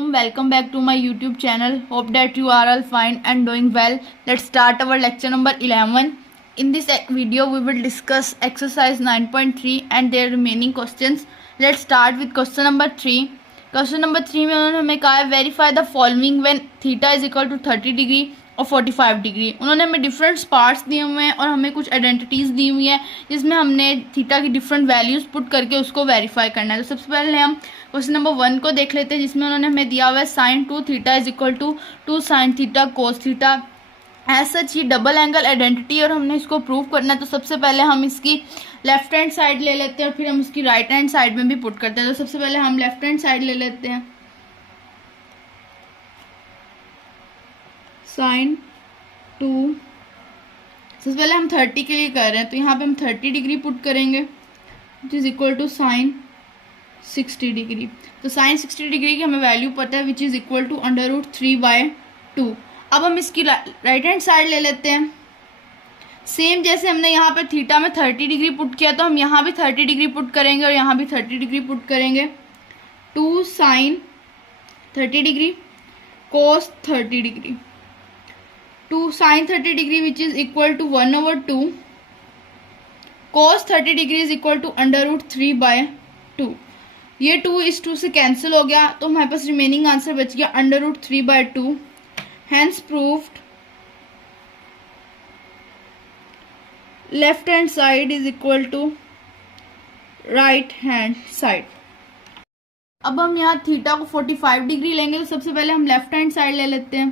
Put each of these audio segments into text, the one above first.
Welcome back to my YouTube channel. Hope that you are all fine and doing well. Let's start our lecture number 11. In this video we will discuss exercise 9.3 and their remaining questions. Let's start with question number 3. Question number 3 में उन्होंने हमें कहा है verify the following when theta is equal to 30 degree और 45 degree. उन्होंने हमें different parts दिए हुए हैं और हमें कुछ आइडेंटिटीज़ दी हुई हैं जिसमें हमने थीटा की डिफरेंट वैल्यूज़ पुट करके उसको वेरीफाई करना है. तो सबसे पहले हम क्वेश्चन नंबर 1 को देख लेते हैं जिसमें उन्होंने हमें दिया हुआ है sine 2 theta is equal to 2 sine theta cos theta. As such ये डबल एंगल आइडेंटिटी और हमने इसको प्रूव करना है. तो सबसे पहले हम इसकी लेफ्ट हैंड साइड ले लेते हैं और फिर हम इसकी राइट हैंड साइड में भी पुट करते हैं. तो सबसे पहले हम लेफ्ट हैंड साइड ले लेते हैं. साइन 2 सबसे पहले हम 30 के लिए कर रहे हैं तो यहाँ पे हम 30 डिग्री पुट करेंगे which is equal to sine 60 degree. तो साइन 60 डिग्री की हमें वैल्यू पता है विच इज इक्वल टू √3/2. अब हम इसकी राइट हैंड साइड ले लेते हैं. सेम जैसे हमने यहाँ पे थीटा में 30 डिग्री पुट किया तो हम यहाँ भी 30 डिग्री पुट करेंगे और यहाँ भी 30 डिग्री पुट करेंगे. 2 sine 30 degree cos 30 degree. 2 sine 30 degree which is equal to 1/2 cos 30 degree is equal to √3/2. ये 2 इस 2 से कैंसिल हो गया तो हमारे पास रिमेनिंग आंसर बच गया √3/2. Hence proved left hand side is equal to right hand side. अब हम यहाँ थीटा को 45 डिग्री लेंगे तो सबसे पहले हम लेफ्ट हैंड साइड ले लेते हैं.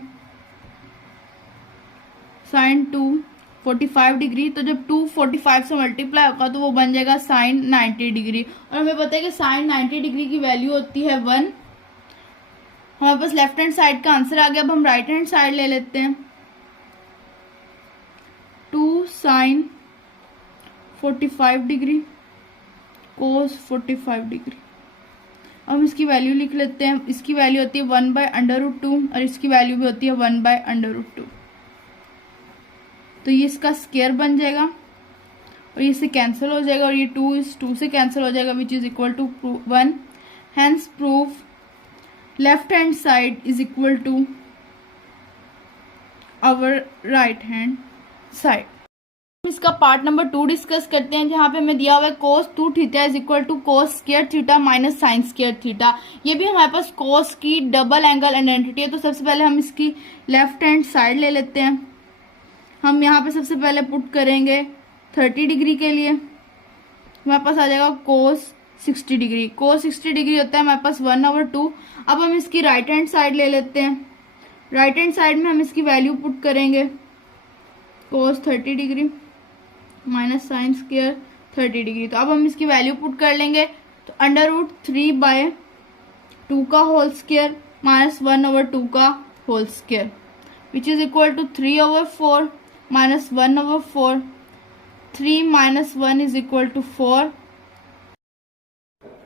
साइन 2 45 डिग्री तो जब 2 45 से मल्टीप्लाई होगा तो वो बन जाएगा साइन 90 डिग्री. और हमें पता है कि साइन 90 डिग्री की वैल्यू होती है 1. हमारे पास लेफ्ट हैंड साइड का आंसर आ गया. अब हम राइट हैंड साइड ले लेते हैं. 2 साइन 45 डिग्री कोस 45 डिग्री. अब हम इसकी वैल्यू लिख लेते हैं. इसकी वैल्यू होती है 1/√2 और इसकी वैल्यू भी होती है 1/√2. तो ये इसका स्क्वायर बन जाएगा और ये इससे कैंसिल हो जाएगा और ये 2 इस 2 से कैंसिल हो जाएगा which is equal to 1. Hence prove left hand side is equal to our right hand side. इसका पार्ट नंबर 2 डिस्कस करते हैं जहां पे हमें दिया हुआ है cos 2 theta is equal to cos square theta minus sine square theta. ये भी हमारे पास कोस की डबल एंगल आइडेंटिटी है. तो सबसे पहले हम इसकी लेफ्ट हैंड साइड ले लेते हैं. हम यहाँ पे सबसे पहले पुट करेंगे 30 डिग्री के लिए. हमारे पास आ जाएगा कोस 60 डिग्री. कोस 60 डिग्री होता है हमारे पास 1/2. अब हम इसकी राइट हैंड साइड ले लेते हैं. राइट हैंड साइड में हम इसकी वैल्यू पुट करेंगे कोस 30 degree minus sine square 30 degree. तो अब हम इसकी वैल्यू पुट कर लेंगे तो √3/2 का होल स्क्वायर माइनस 1/2 का whole square which is equal to 3/4 minus 1/4. 3 minus 1 is equal to 4.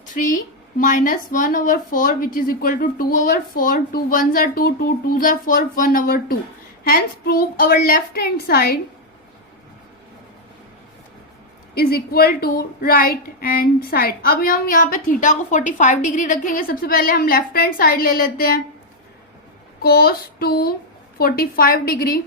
3 minus 1/4 which is equal to 2/4. 2 1s are 2, 2 2s are 4, 1/2. Hence prove our left hand side is equal to right hand side. अब हम यहाँ पे theta को 45 degree रखेंगे. सबसे पहले हम left hand side ले लेते हैं. cos 2 45 degree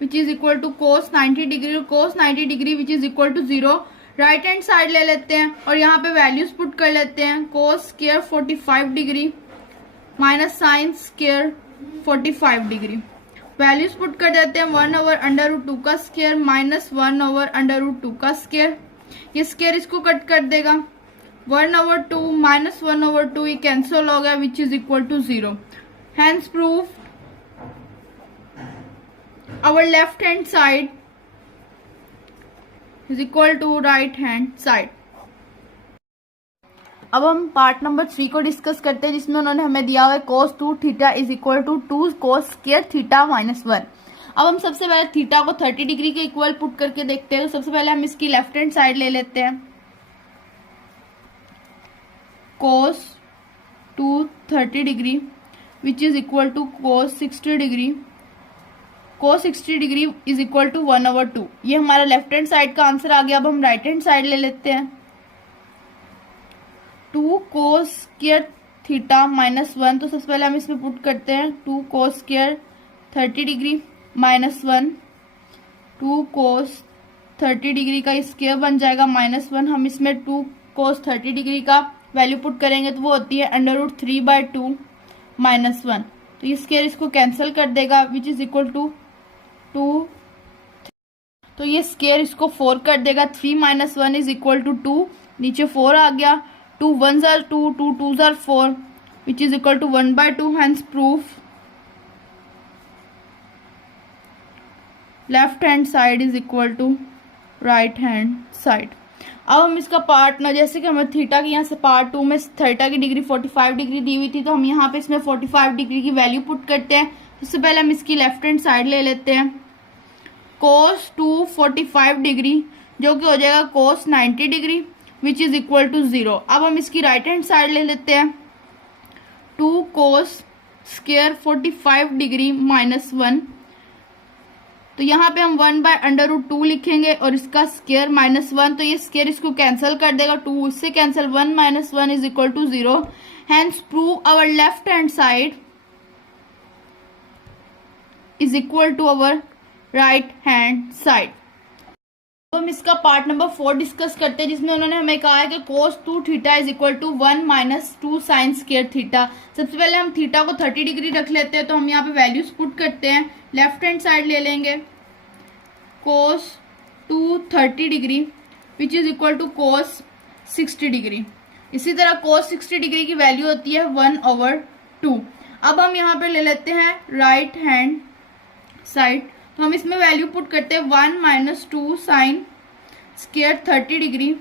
which is equal to cos 90 degree. Cos 90 degree which is equal to 0. Right hand side ले लेते हैं और यहाँ पे वैल्यूज पुट कर लेते हैं. Cos square 45 degree minus sine square 45 degree. Values put कर देते हैं 1/√2 का स्क्वायर माइनस 1/√2 का स्क्वायर. ये स्क्वायर इसको कट कर देगा. 1/2 माइनस 1/2 ये कैंसिल हो गया which is equal to 0. Hence proof our left hand side is equal to right hand side. अब हम पार्ट नंबर 3 को डिस्कस करते हैं जिसमें उन्होंने हमें दिया हुआ है cos 2 theta is equal to 2 cos square theta minus 1. अब हम सबसे पहले थीटा को 30 डिग्री के इक्वल पुट करके देखते हैं. तो सबसे पहले हम इसकी लेफ्ट हैंड साइड ले लेते हैं. cos 2 30 degree which is equal to cos 60 degree. cos 60 degree is equal to 1/2. ये हमारा लेफ्ट हैंड साइड का आंसर आ गया. अब हम राइट हैंड साइड ले लेते हैं. 2 cos स्क्वायर थीटा -1। तो सबसे पहले हम इसमें पुट करते हैं 2 cos square 30 degree -1, 2 cos 30 degree का स्क्वायर बन जाएगा -1। हम इसमें 2 cos 30 डिग्री का वैल्यू पुट करेंगे तो वो होती है √3/2 -1। तो ये स्क्वायर इसको कैंसिल कर देगा विच इज इक्वल टू 2। तो ये स्क्वायर इसको 4 कर देगा। 3 - 1 इज इक्वल टू 2। नीचे 4 आ गया। 2 1s are 2, 2 2s are 4 which is equal to 1/2। Hence proof left hand side is equal to right hand side. अब हम इसका पार्ट ना, जैसे कि हमें थीटा की यहाँ से पार्ट 2 में थीटा की डिग्री 45 डिग्री दी हुई थी, तो हम यहाँ पे इसमें 45 डिग्री की वैल्यू पुट करते हैं। सबसे पहले हम इसकी लेफ्ट हैंड साइड ले लेते हैं। cos 2 45 डिग्री जो कि हो जाएगा cos 90 degree which is equal to 0। अब हम इसकी राइट हैंड साइड ले लेते हैं। 2 cos स्क्वायर 45 डिग्री -1। तो यहाँ पे हम 1/√2 लिखेंगे और इसका स्क्वायर -1। तो ये स्क्वायर इसको कैंसिल कर देगा। 2 इससे cancel, 1 - 1 is equal to 0। Hence prove our left hand side is equal to our right hand side. तो हम इसका पार्ट नंबर 4 डिस्कस करते हैं, जिसमें उन्होंने हमें कहा है कि cos 2 theta is equal to 1 - 2 sin square theta. सबसे पहले हम थीटा को 30 डिग्री रख लेते हैं। तो हम यहाँ पे वैल्यूज पुट करते हैं। लेफ्ट हैंड साइड ले लेंगे cos 2 30 degree which is equal to cos 60 degree. इसी तरह cos 60 डिग्री की वैल्यू होती है 1/2। अब हम यहाँ पे ले लेते हैं राइट हैंड साइड। तो हम इसमें वैल्यू पुट करते हैं 1 - 2 sin square 30 degree.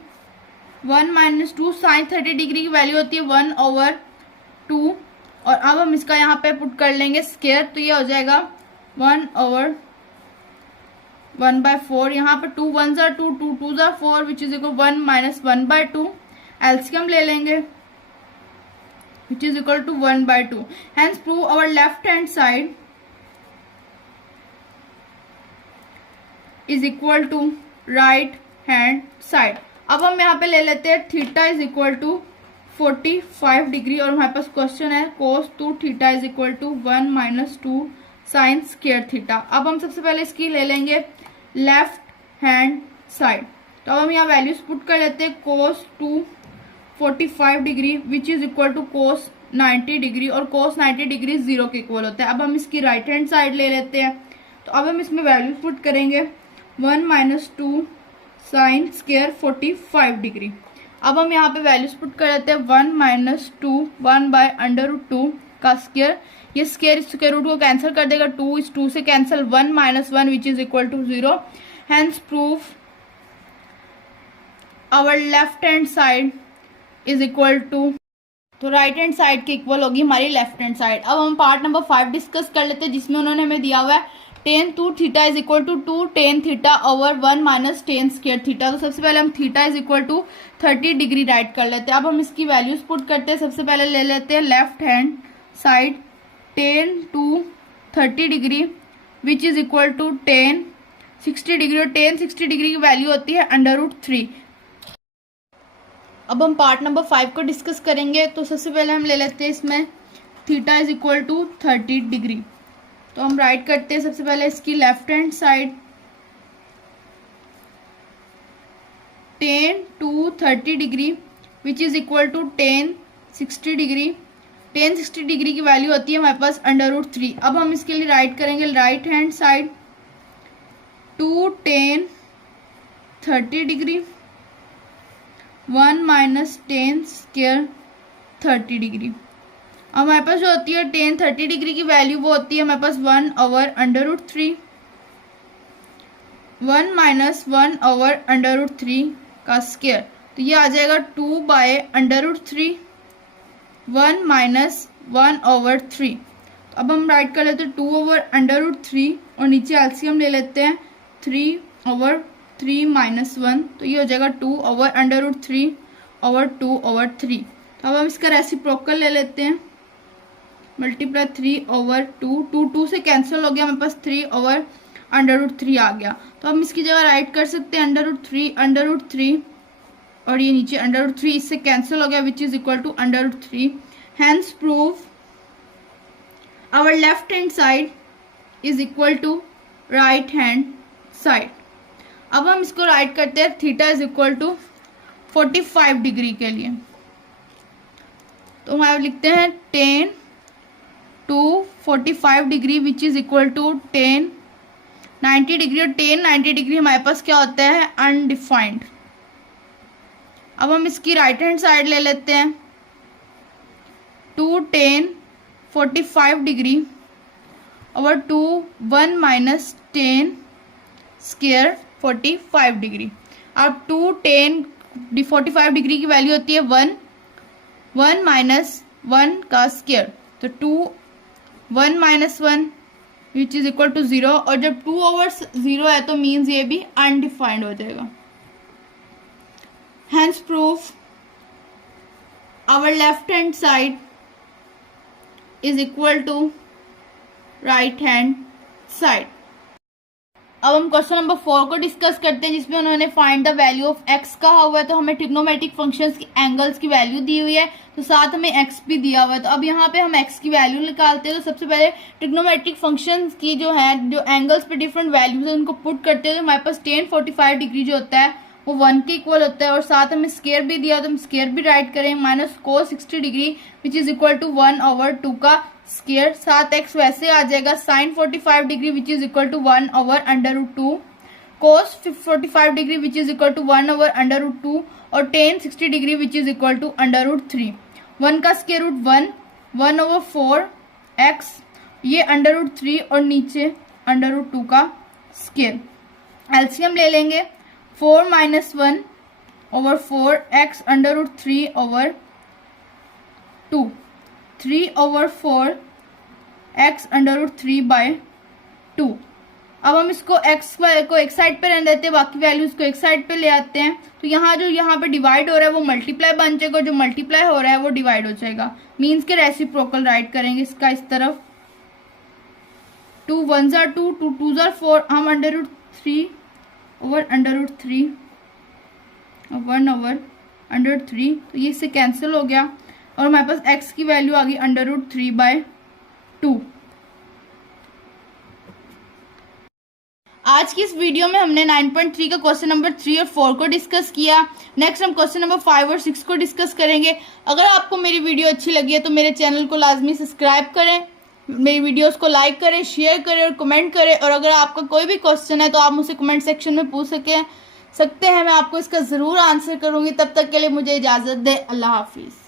1 - 2 sin 30 degree की वैल्यू होती है 1/2। और अब हम इसका यहाँ पे पुट कर लेंगे स्क्वायर। तो ये हो जाएगा 1/1/4। यहाँ पे 2 1s are 2, 2 2s are 4 which is equal 1 - 1/2। LCM ले लेंगे which is equal to 1/2। Hence prove our left hand side is equal to right hand side. अब हम यहाँ पे ले लेते हैं theta is equal to 45 degree और हमारे पास क्वेश्चन है cos 2 theta is equal to 1 - 2 sin square theta. अब हम सबसे पहले इसकी ले लेंगे लेफ्ट हैंड साइड। तो अब हम यहाँ वैल्यूज पुट कर लेते हैं। cos 2 45 degree which is equal to cos 90 degree और cos 90 डिग्री 0 के इक्वल होता है। अब हम इसकी राइट हैंड साइड ले लेते हैं। तो अब हम इसमें वैल्यूज पुट करेंगे 1 - 2 sin स्क्वायर 45 डिग्री। अब हम यहाँ पे वैल्यूज पुट कर लेते हैं 1 - 2 1/√2 का स्क्वायर। ये स्क्वायर स्क्वायर रूट को कैंसिल कर देगा। 2 इस 2 से cancel, 1 - 1 which is equal to 0। Hence proof our left hand side is equal to, तो राइट हैंड साइड के इक्वल होगी हमारी लेफ्ट हैंड साइड। अब हम पार्ट नंबर 5 डिस्कस कर लेते हैं, जिसमें उन्होंने हमें दिया हुआ है tan 2 theta is equal to 2 tan theta over 1 - tan square theta. तो सबसे पहले हम theta is equal to 30 degree write कर लेते हैं। अब हम इसकी वैल्यूज पुट करते हैं। सबसे पहले ले लेते हैं left hand side tan 2 30 degree which is equal to tan 60 degree और tan 60 डिग्री की वैल्यू होती है √3। अब हम पार्ट नंबर 5 को डिस्कस करेंगे। तो सबसे पहले हम ले लेते हैं इसमें theta is equal to 30 degree. तो हम राइट करते हैं सबसे पहले इसकी left hand side tan 2 30 degree which is equal to tan 60 degree. tan 60 degree की वैल्यू होती है हमारे पास √3। अब हम इसके लिए राइट करेंगे right hand side 2 tan 30 degree 1 - tan square 30 degree. अब हमारे पास जो होती है tan 30 डिग्री की वैल्यू वो होती है हमारे पास 1/√3। 1 - 1/√3 का स्क्वायर। तो ये आ जाएगा 2/√3 1 - 1/3। तो अब हम राइट कर लेते हैं 2/√3 और नीचे एलसीएम ले लेते हैं 3/3 - 1। तो ये हो जाएगा 2/√3 ओवर 2/3। तो अब हम इसका रेसिप्रोकल ले लेते हैं मल्टीप्लाई 3/2। 2 से कैंसिल हो गया, हमारे पास 3/√3 आ गया। तो हम इसकी जगह राइट कर सकते हैं √3 और ये नीचे √3 इससे कैंसिल हो गया which is equal to √3। Hence prove our left hand side is equal to right hand side. अब हम इसको राइट करते हैं theta is equal to 45 degree के लिए, तो हम लिखते हैं 10 to 45 degree which is equal to 10 90 degree, और 10 90 डिग्री हमारे पास क्या होता है अनडिफाइंड। अब हम इसकी राइट हैंड साइड ले लेते हैं 2 10 45 डिग्री और 2 1 माइनस 10 स्क्वायर 45 डिग्री। अब 2 10 45 डिग्री की वैल्यू होती है 1 1 माइनस 1 का स्क्वायर, तो 2 1 minus 1 which is equal to 0, और जब 2 ओवर 0 है तो मीन्स ये भी अनडिफाइंड हो जाएगा। Hence proof our left hand side is equal to right hand side. अब हम क्वेश्चन नंबर 4 को डिस्कस करते हैं, जिसमें उन्होंने find the value of x कहा हुआ है। तो हमें ट्रिग्नोमेट्रिक फंक्शंस की एंगल्स की वैल्यू दी हुई है, तो साथ हमें x भी दिया हुआ है। तो अब यहाँ पे हम x की वैल्यू निकालते हैं। तो सबसे पहले ट्रिग्नोमेट्रिक फंक्शंस की जो एंगल्स पे डिफरेंट वैल्यूज है उनको पुट करते हैं। तो हमारे पास 10 45 डिग्री जो होता है वो 1 के इक्वल होता है, और साथ हमें स्क्वायर भी दिया, तो हम स्क्वायर भी राइट करें minus cos 60 degree which is equal to 1/2 का स्क्वायर, साथ x वैसे आ जाएगा sin 45 degree which is equal to 1/√2 cos 45 degree which is equal to 1/√2 और tan 60 degree which is equal to √3। 1 का स्क्वायर रूट 1 1/4 x, ये √3 और नीचे √2 का स्क्वायर। एलसीएम ले लेंगे 4 माइनस 1/4 x √3/2 3/4 x √3/2। अब हम इसको x को एक साइड पे रहने देते हैं, बाकी वैल्यूज को एक साइड पे ले आते हैं। तो यहाँ पे डिवाइड हो रहा है वो मल्टीप्लाई बन जाएगा, जो मल्टीप्लाई हो रहा है वो डिवाइड हो जाएगा, मीन्स के रेसिप्रोकल राइट करेंगे इसका इस तरफ। 2 1 जार 2 2 2 जार 4, हम √3 ओवर √3 और 1/√3, तो ये इससे कैंसिल हो गया और हमारे पास x की वैल्यू आ गई √3/2। आज की इस वीडियो में हमने 9.3 का क्वेश्चन नंबर 3 और 4 को डिस्कस किया। नेक्स्ट हम क्वेश्चन नंबर 5 और 6 को डिस्कस करेंगे। अगर आपको मेरी वीडियो अच्छी लगी है तो मेरे चैनल को लाजमी सब्सक्राइब करें, मेरी वीडियोस को लाइक करें, शेयर करें और कमेंट करें। और अगर आपका कोई भी क्वेश्चन है तो आप मुझसे कमेंट सेक्शन में पूछ सकते हैं, मैं आपको इसका ज़रूर आंसर करूँगी। तब तक के लिए मुझे इजाज़त दें। अल्लाह हाफिज़।